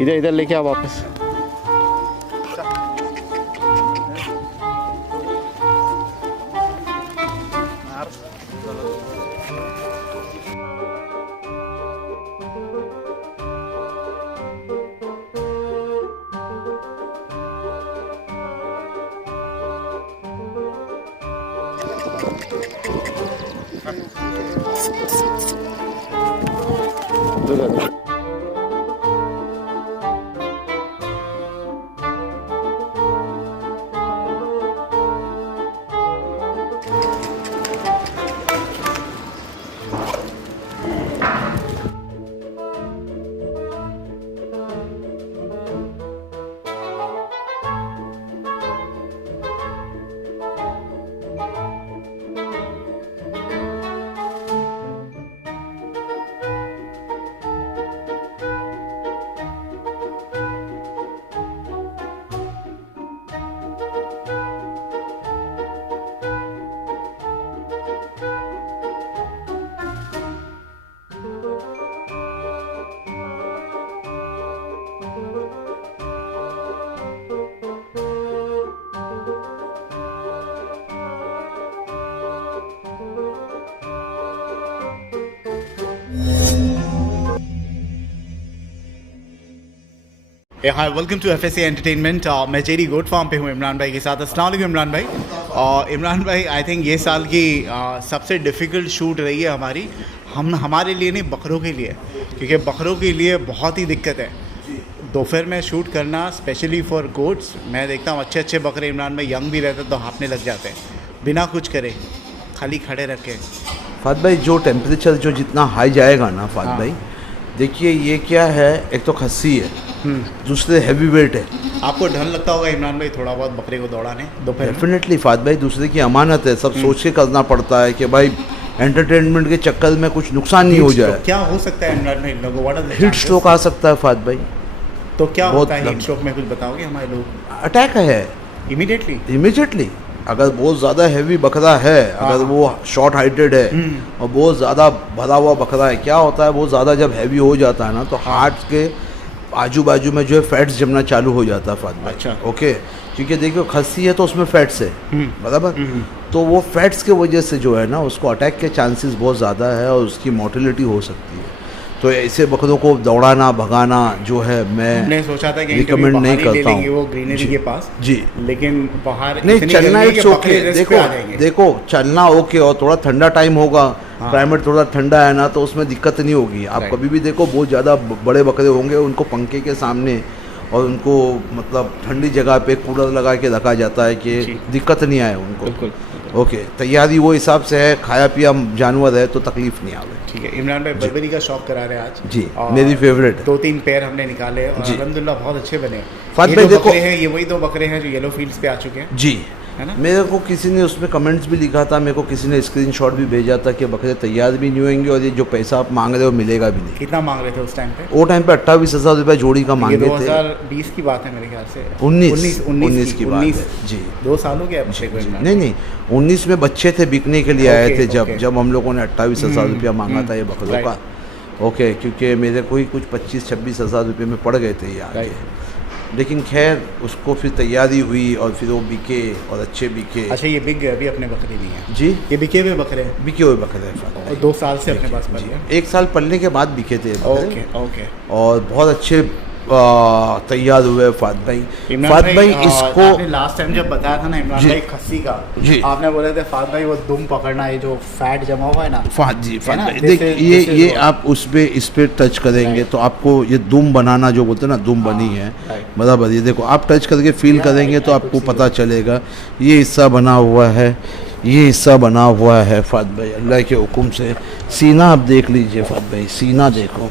इधर इधर लेके आओ वापस। Hi welcome to FSA entertainment. मैं जेरी गोट फार्म पे हूँ इमरान भाई के साथ। अस्सलाम वालेकुम इमरान भाई। और इमरान भाई आई थिंक ये साल की सबसे डिफ़िकल्ट शूट रही है हमारे लिए नहीं, बकरों के लिए, क्योंकि बकरों के लिए बहुत ही दिक्कत है दोपहर में शूट करना, स्पेशली फॉर गोट्स। मैं देखता हूँ अच्छे अच्छे बकरे इमरान भाई यंग भी रहते तो हाँफने लग जाते हैं बिना कुछ करे, खाली खड़े रखे। फात भाई जो टेम्परेचर जो जितना हाई जाएगा ना फात भाई, देखिए ये क्या है, एक तो खस्सी है, दूसरे हैवी वेट है। आपको डर लगता होगा इमरान भाई थोड़ा बहुत बकरे को दौड़ाने दोपहर? डेफिनेटली फात भाई, दूसरे की अमानत है, सब सोच के करना पड़ता है कि भाई एंटरटेनमेंट के चक्कर में कुछ नुकसान नहीं हो जाए। क्या हो सकता है इमरान भाई लोगों? हीट स्ट्रोक आ सकता है फात भाई। तो क्या होता है हीट स्ट्रोक में, कुछ बताओगे हमारे लोग? अटैक है इमीडिएटली। अगर बहुत ज़्यादा हैवी बकरा है, अगर वो शॉर्ट हाइटेड है और बहुत ज़्यादा भरा हुआ बकरा है, क्या होता है बहुत ज़्यादा जब हैवी हो जाता है ना तो हार्ट के आजू बाजू में जो है फैट्स जमना चालू हो जाता है फात भाई। अच्छा। ओके, क्योंकि देखिए खस्सी है तो उसमें फैट्स है, बराबर। तो वो फैट्स के वजह से जो है ना उसको अटैक के चांसेस बहुत ज़्यादा है और उसकी मोर्टेलिटी हो सकती है। तो ऐसे बकरों को दौड़ाना भगाना जो है मैं सोचा था कि रिकमेंड नहीं करता हूँ वो ग्रीनरी के पास जी, लेकिन बाहर नहीं चलना इट्स ओके। देखो चलना ओके, और थोड़ा ठंडा टाइम होगा, क्लाइमेट थोड़ा ठंडा है ना तो उसमें दिक्कत नहीं होगी। आप कभी भी देखो बहुत ज़्यादा बड़े बकरे होंगे, उनको पंखे के सामने और उनको मतलब ठंडी जगह पे कूलर लगा के रखा जाता है कि दिक्कत नहीं आए उनको। बिल्कुल ओके, तैयारी वो हिसाब से है, खाया पिया जानवर है तो तकलीफ नहीं आवे। ठीक है इमरान भाई, बर्बरी का शौक करा रहे आज जी, मेरी फेवरेट। 2-3 पेयर हमने निकाले और अल्हम्दुलिल्लाह बहुत अच्छे बने। फात भाई देखो, ये वही 2 बकरे हैं जो येलो फील्ड्स पे आ चुके हैं जी, है ना? मेरे को किसी ने उसमें कमेंट्स भी लिखा था, मेरे को किसी ने स्क्रीनशॉट भी भेजा था कि बकरे तैयार भी नहीं होंगे और ये जो पैसा आप मांग रहे हो मिलेगा भी नहीं। कितना मांग रहे थे उस टाइम पे? वो टाइम पे 28,000 रुपये जोड़ी का मांगे थे। 2020 की बात है मेरे ख्याल से। 19 की बात है जी। 2 साल हो गया बच्चे को? नहीं 19 में बच्चे थे, बिकने के लिए आए थे जब हम लोगों ने 28,000 रुपया मांगा था ये बकरों का। ओके, क्योंकि मेरे को ही कुछ 25-26,000 रुपये में पड़ गए थे ये आगे। लेकिन खैर उसको फिर तैयारी हुई और फिर वो बिके और अच्छे बिके। अच्छा, ये बिक गए अभी अपने बकरे नहीं है जी? ये बिके हुए बकरे हैं? बिके हुए बकरे हैं और 2 साल से अपने पास पड़े हैं? 1 साल पलने के बाद बिके थे बकरे। ओके। और बहुत अच्छे तैयार हुए फात भाई। इसको लास्ट टाइम जब बताया था ना इमरान भाई खस्सी का, आपने बोले थे फात भाई वो दुम पकड़ना, ये जो फैट जमा हुआ है ना फात भाई देखिए ये आप इस पे टच करेंगे तो आपको ये दुम बनाना जो बोलते हैं ना, दुम बनी है बराबर। ये देखो आप टच करके फील करेंगे तो आपको पता चलेगा ये हिस्सा बना हुआ है, ये हिस्सा बना हुआ है फात भाई अल्लाह के हुक्म से। सीना आप देख लीजिए फात भाई, सीना देखो,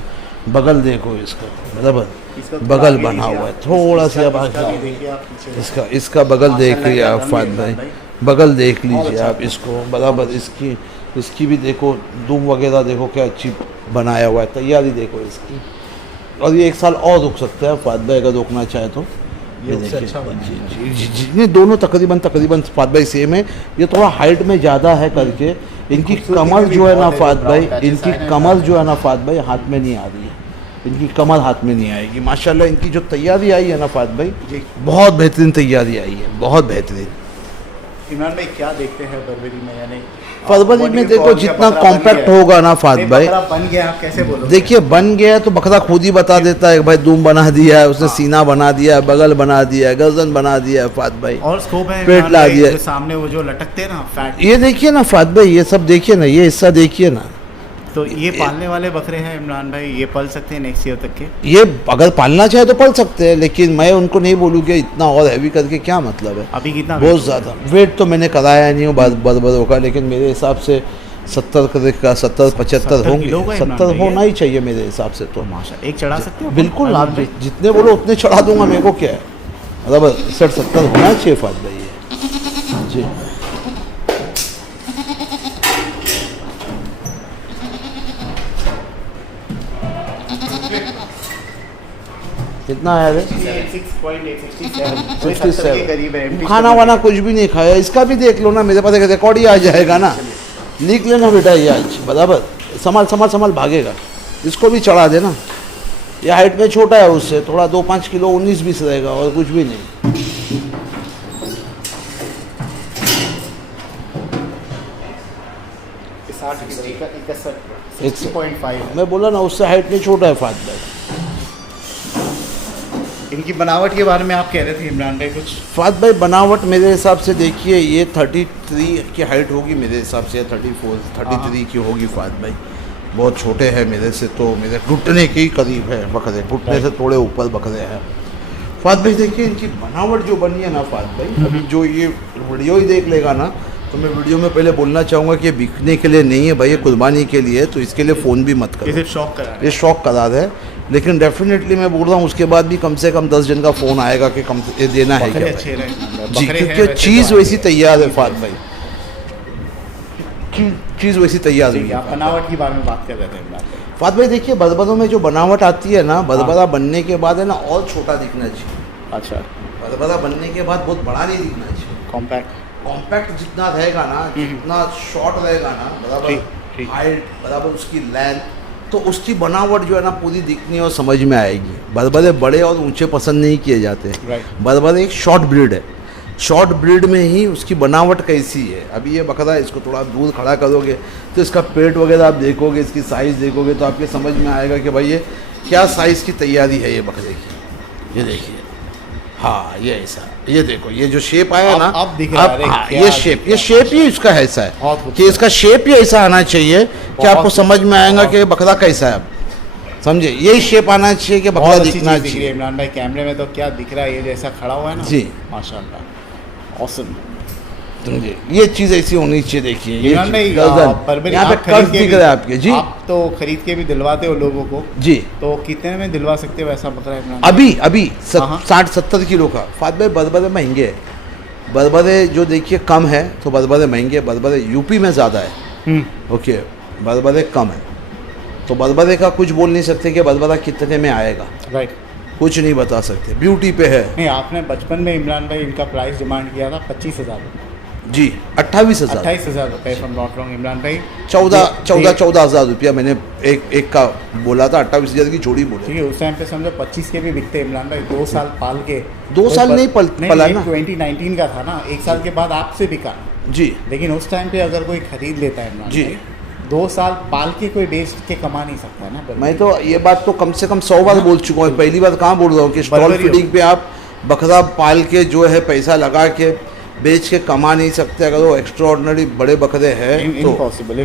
बगल देखो इसका, बराबर बगल बना हुआ है। थोड़ा सा इसका बगल देख लीजिए आप फात भाई, बगल देख लीजिए आप इसको, बराबर इसकी भी देखो, दुम वगैरह देखो क्या अच्छी बनाया हुआ है, तैयारी देखो इसकी। और ये 1 साल और रुक सकता है फात भाई अगर रोकना चाहे तो। ये देखिए, उससे अच्छा बना है। नहीं दोनों तकरीबन फात भाई सेम है। ये थोड़ा हाइट में ज़्यादा है करके इनकी खूबसूरती कमर में भी जो है ना बहुत है, फात जो भाई, brown patches इनकी आए हैं कमर ना। जो है ना फात भाई हाथ में नहीं आ रही है, इनकी कमर हाथ में नहीं आएगी। माशाल्लाह इनकी जो तैयारी आई है ना फात भाई, जी। बहुत बेहतरीन तैयारी आई है, बहुत बेहतरीन। इमरान भाई क्या देखते हैं फरवरी में, यानी फरवरी में देखो जितना कॉम्पैक्ट होगा ना फात भाई, बकरा बन गया, आप कैसे बोलोगे? देखिए बन गया तो बकरा खुद ही बता देता है कि भाई दुम बना दिया है उसने, हाँ। सीना बना दिया है, बगल बना दिया है, गर्दन बना दिया है फात भाई, और स्कोप है पेट इमरान ला भाई, दिया। जो सामने वो जो लटकते हैं ना फैट, ये देखिए ना फात भाई, ये सब देखिए ना, ये हिस्सा देखिए ना, तो ये पालने वाले बकरे हैं इमरान भाई, ये पल सकते हैं नेक्स्ट ईयर तक के? ये अगर पालना चाहे तो पाल सकते हैं, लेकिन मैं उनको नहीं बोलूँगी इतना और हैवी करके क्या मतलब है। अभी कितना बहुत ज़्यादा वेट तो मैंने कराया नहीं हूँ बरबरों का, लेकिन मेरे हिसाब से 70 का 70-75 होंगे, किलो का इमरान 70 भाई होना ही चाहिए मेरे हिसाब से तो। माशा एक चढ़ा सकते हो? बिल्कुल आप जितने बोलो उतने चढ़ा दूंगा, मेरे को क्या है, मतलब 60-70 होना चाहिए फात भाई ये जी। कितना है रे? 67 खाना वाना कुछ भी नहीं खाया, इसका भी देख लो ना, मेरे पास एक रिकॉर्ड ही आ जाएगा ना। लिख लेना बेटा ये आज बराबर, संभाल संभाल संभाल भागेगा, इसको भी चढ़ा देना। ये हाइट में छोटा है उससे थोड़ा, 2-5 किलो 19-20 रहेगा और कुछ भी नहीं। 60.5 मैं बोला ना उससे हाइट में छोटा है फात भाई। इनकी बनावट के बारे में आप कह रहे थे इमरान भाई कुछ? फात भाई बनावट मेरे हिसाब से देखिए, ये 33 की हाइट होगी मेरे हिसाब से, 33 की होगी फात भाई। बहुत छोटे हैं मेरे से, तो मेरे घुटने के ही करीब है बकरे, घुटने से थोड़े ऊपर बकरे हैं फात भाई। देखिए इनकी बनावट जो बनी है ना फात भाई, अभी जो ये वीडियो ही देख लेगा ना, तो मैं वीडियो में पहले बोलना चाहूँगा कि ये बिकने के लिए नहीं है भाई, ये कुर्बानी के लिए, तो इसके लिए फ़ोन भी मत करो, ये सिर्फ शौक करा ये शौक करार है। लेकिन डेफिनेटली मैं बोल रहा हूँ उसके बाद भी कम से कम 10 जन का फ़ोन आएगा कि कम ये देना है क्या बकरे भाई? अच्छे रहे जी, बकरे हैं क्योंकि वैसे चीज़ तो वैसी तैयार है फात भाई, चीज़ वैसी तैयार ठीक है, है आप बनावट के बारे में बात कर रहे थे इमरान भाई। फात भाई। देखिए बरबरों में जो बनावट आती है ना, बरबरा बनने के बाद है ना और छोटा दिखना चाहिए। अच्छा, बरबरा बनने के बाद बहुत बड़ा नहीं दिखना चाहिए। कॉम्पैक्ट कॉम्पैक्ट जितना रहेगा ना, जितना शॉर्ट रहेगा ना, बराबर ठीक। हाइट बराबर उसकी लेंथ, तो उसकी बनावट जो है ना पूरी दिखनी और समझ में आएगी। बरबरे बड़े और ऊंचे पसंद नहीं किए जाते। राइट। बरबरे एक शॉर्ट ब्रीड है, शॉर्ट ब्रीड में ही उसकी बनावट कैसी है। अभी ये बकरा है, इसको थोड़ा दूर खड़ा करोगे तो इसका पेट वगैरह आप देखोगे, इसकी साइज़ देखोगे तो आपके समझ में आएगा कि भाई ये क्या साइज़ की तैयारी है ये बकरे की। ये देखिए, हाँ ये ऐसा, ये देखो ये जो शेप आया ना, अब दिख रहा है, अरे हाँ, क्या ये दिख शेप ही इसका ऐसा है बहुत कि खूबसूरत। इसका शेप ही ऐसा आना चाहिए कि आपको समझ में आएगा कि बकरा कैसा है। अब समझे, यही शेप आना चाहिए कि बकरा बहुत अच्छी दिखना चीज़ दिख रही है चाहिए। इमरान भाई, कैमरे में तो क्या दिख रहा है, ये जैसा खड़ा हुआ है ना जी। माशाल्लाह, ऑसम। समझे, ये चीज़ ऐसी होनी चाहिए। देखिए ये इमरान भाई, गर्दन, फरवरी यहाँ पे आप खरीद कर्व के दिख भी- रहा है आपके। जी आप तो खरीद के भी दिलवाते हो लोगों को, जी। तो कितने में दिलवा सकते हो ऐसा बकरा इमरान भाई? अभी अभी हाँ। 60-70 किलो का फात भाई। बरबरे महंगे है, बरबरे जो देखिए कम है तो बरबरे महंगे, बरबरे यूपी में ज़्यादा है। ओके, बरबरे कम है तो बरबरे का कुछ बोल नहीं सकते कि बरबरा कितने में आएगा, राइट। कुछ नहीं बता सकते, ब्यूटी पे है। नहीं, आपने बचपन में इमरान भाई इनका प्राइस डिमांड किया था 25,000 जी 28,000 28,000 रुपये फ्रॉम नॉट रॉन्ग इमरान भाई। 14,000 रुपया मैंने एक का बोला था, 28,000 की जोड़ी बोले। ठीक है, उस टाइम पे समझो 25 के भी बिकते इमरान भाई, 2 साल पाल के। 2 साल नहीं पला ना। 2019 का था ना, 1 साल के बाद आपसे बिका। जी लेकिन उस टाइम पे अगर कोई खरीद लेता है इमरान जी। भाई, 2 साल पाल के कोई बेच के कमा नहीं सकता है ना। मैं तो ये बात तो कम से कम 100 बार बोल चुका हूँ, पहली बार कहाँ बोल रहा हूँ कि स्टॉल बर्बरी हो। फीडिंग पे आप बकरा पाल के जो है पैसा लगा के बेच के कमा नहीं सकते। अगर वो एक्स्ट्रा ऑर्डिनरी बड़े बकरे हैं तो इम्पॉसिबल।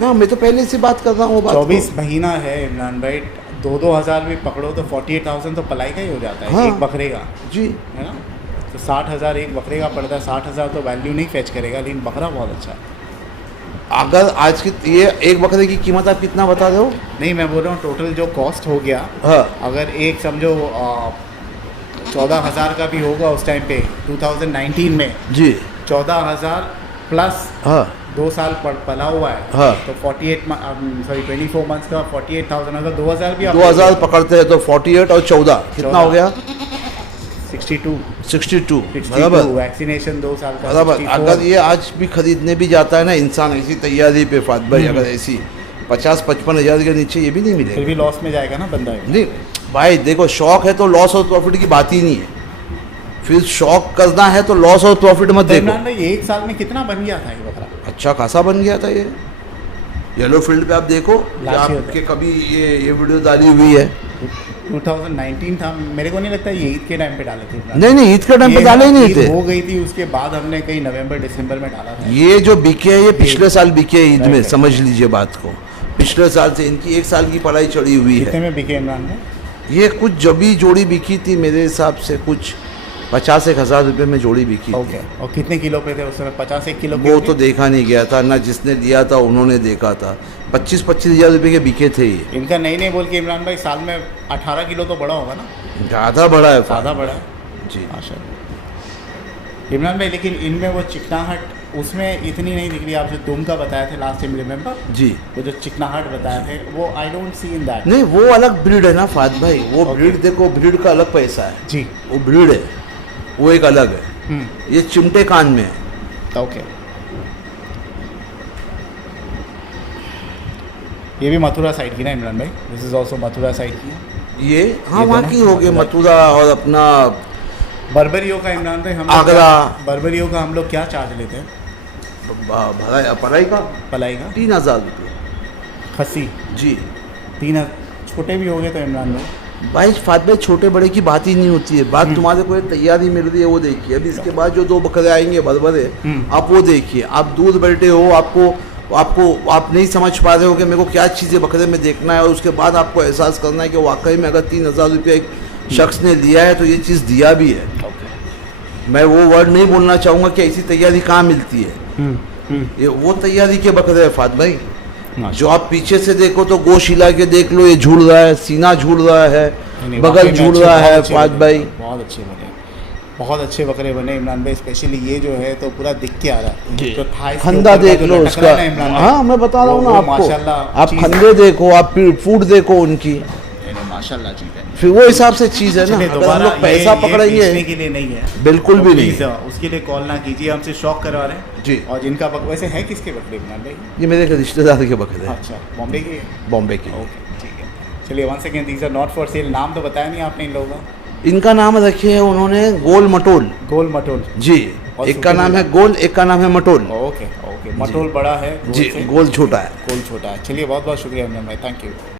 ना, मैं तो पहले से बात कर रहा हूँ। वो बात 24 महीना है इमरान भाई, 2-2 हज़ार भी पकड़ो तो 48,000 तो पलाई का ही हो जाता है। हाँ। एक बकरे का, जी। है ना। तो 60,000 एक बकरे का पड़ता है। 60,000 तो वैल्यू नहीं फेच करेगा, लेकिन बकरा बहुत अच्छा है। अगर आज की ये एक बकरे की कीमत आप कितना बता रहे हो? नहीं, मैं बोल रहा हूँ टोटल जो कॉस्ट हो गया, हाँ अगर एक समझो 14,000 का भी होगा उस टाइम पे 2019 में, जी 14,000 प्लस हाँ 2 साल पला हुआ है। हाँ। तो 24 मंथ्स का 48,000, अगर 2,000 भी आप 2,000 पकड़ते हैं तो 48 और 14 कितना हो गया? 62 62 62 बराबर वैक्सीनेशन 2 साल का बराबर 64 अगर ये आज भी खरीदने भी जाता है ना इंसान ऐसी तैयारी पे फात भाई अगर ऐसी 50-55 हज़ार के नीचे ये भी नहीं फिर मिलेगा भी लॉस में जाएगा ना बंदा। नहीं भाई देखो शौक है तो लॉस और प्रॉफिट की बात ही नहीं है, फिर शौक करना है तो लॉस और प्रॉफिट मत तो देखो। इमरान भाई 1 साल में कितना बन गया था ये बकरा? अच्छा खासा बन गया था ये येलो फील्ड पे आप देखो Last year आपके कभी ये वीडियो डाली हुई है 2019 था, मेरे को नहीं लगता ये ईद के टाइम पे डाले थे इमरान। नहीं ईद के टाइम पे ये डाले ही नहीं ईद थे, हो गई थी उसके बाद हमने कहीं नवंबर दिसंबर में डाला था। ये जो बिके है ये पिछले साल बिके है ईद में, Right. समझ लीजिए बात को, पिछले साल से इनकी 1 साल की पढ़ाई चढ़ी हुई कितने है। में बिके इमरान भाई? ये कुछ जबी जोड़ी बिकी थी मेरे हिसाब से कुछ 50-1 हज़ार रुपये में जोड़ी बिकी थी। ओके, और कितने किलो पे थे उस समय? 50-1 किलो वो तो देखा नहीं गया था ना, जिसने दिया था उन्होंने देखा था, 25-25 हज़ार रुपये के बिके थे ये। इनका नहीं बोल के इमरान भाई साल में 18 किलो तो बड़ा होगा ना? ज़्यादा बड़ा है ज़्यादा बड़ा है जी। माशाल्लाह इमरान भाई। लेकिन इनमें वो चिकनाहट उसमें इतनी नहीं दिख रही। आप जो दुम का बताए थे लास्ट टाइम रिमेंबर, जी वो जो चिकनाहट बताए थे वो I don't see in that. नहीं वो अलग ब्रीड है ना फात भाई, वो Okay. ब्रीड देखो, ब्रीड का अलग पैसा है, जी। वो ब्रीड है, वो एक अलग है, ये चिमटे कान में है। ओके, ये भी मथुरा साइड की ना इमरान भाई? This is also Mathura side की। ये हाँ ये वहाँ दोनों की हो गई मथुरा मथुरा और अपना बर्बरियों का इमरान भाई हम आगरा। बर्बरियों का हम लोग क्या चार्ज लेते हैं पढ़ाई का पलाई का? 3,000 रुपये खस्सी जी। 3 छोटे भी हो गए तो इमरान भाई? भाई फात भाई छोटे बड़े की बात ही नहीं होती है, बात तुम्हारे को एक तैयारी मिल रही है वो देखिए। अभी इसके बाद जो 2 बकरे आएंगे बरबरे आप वो देखिए, आप दूर बैठे हो, आप नहीं समझ पा रहे हो कि मेरे को क्या चीज़ें बकरे में देखना है, और उसके बाद आपको एहसास करना है कि वाकई में अगर 3,000 रुपये एक शख्स ने दिया है तो ये चीज़ दिया भी है। मैं वो वर्ड नहीं बोलना चाहूँगा कि ऐसी तैयारी कहाँ मिलती है, ये वो तैयारी के बकरे है फात भाई। जो आप पीछे से देखो तो गोश हिला के देख लो, ये झूल रहा है, सीना झूल रहा है, नहीं, बगल वाकई में झूल अच्छे, रहा बहुत है अच्छे फात बने, भाई। बहुत अच्छे बने, बहुत अच्छे बकरे बने इमरान भाई। स्पेशली ये जो है तो पूरा दिख के आ रहा है, जो थाइस के फंदा ऊपर का देख जो लो लटक उसका, रहा है ना इमरान भाई, हाँ मैं बता रहा हूँ ना वो आपको, माशाल्लाह आप चीज़ फंदे देखो, आप फूड देखो उनकी, माशाल्लाह चीज़ है। फिर वो हिसाब से चीज़ है ना। चलिए, अगर हम दोबारा लोग पैसा ये पकड़ेंगे बेचने के लिए नहीं है, बिल्कुल तो भी नहीं प्लीज़ है। उसके लिए कॉल ना कीजिए, हमसे शौक करवा रहे हैं जी। और जिनका वैसे है किसके बकरे इमरान भाई? ये मेरे एक रिश्तेदार के बकरे हैं, अच्छा, बॉम्बे के? बॉम्बे के। ओके, ठीक है। चलिए, one second, these are not for sale. नाम तो बताया नहीं आपने इन लोगों का? इनका नाम रखे है उन्होंने गोल मटोल गोल मटोल। जी, और एक का नाम है गोल, एक का नाम है मटोल। ओके ओके, मटोल बड़ा है, जी, गोल छोटा है। गोल छोटा है। चलिए, बहुत बहुत शुक्रिया इमरान भाई, थैंक यू।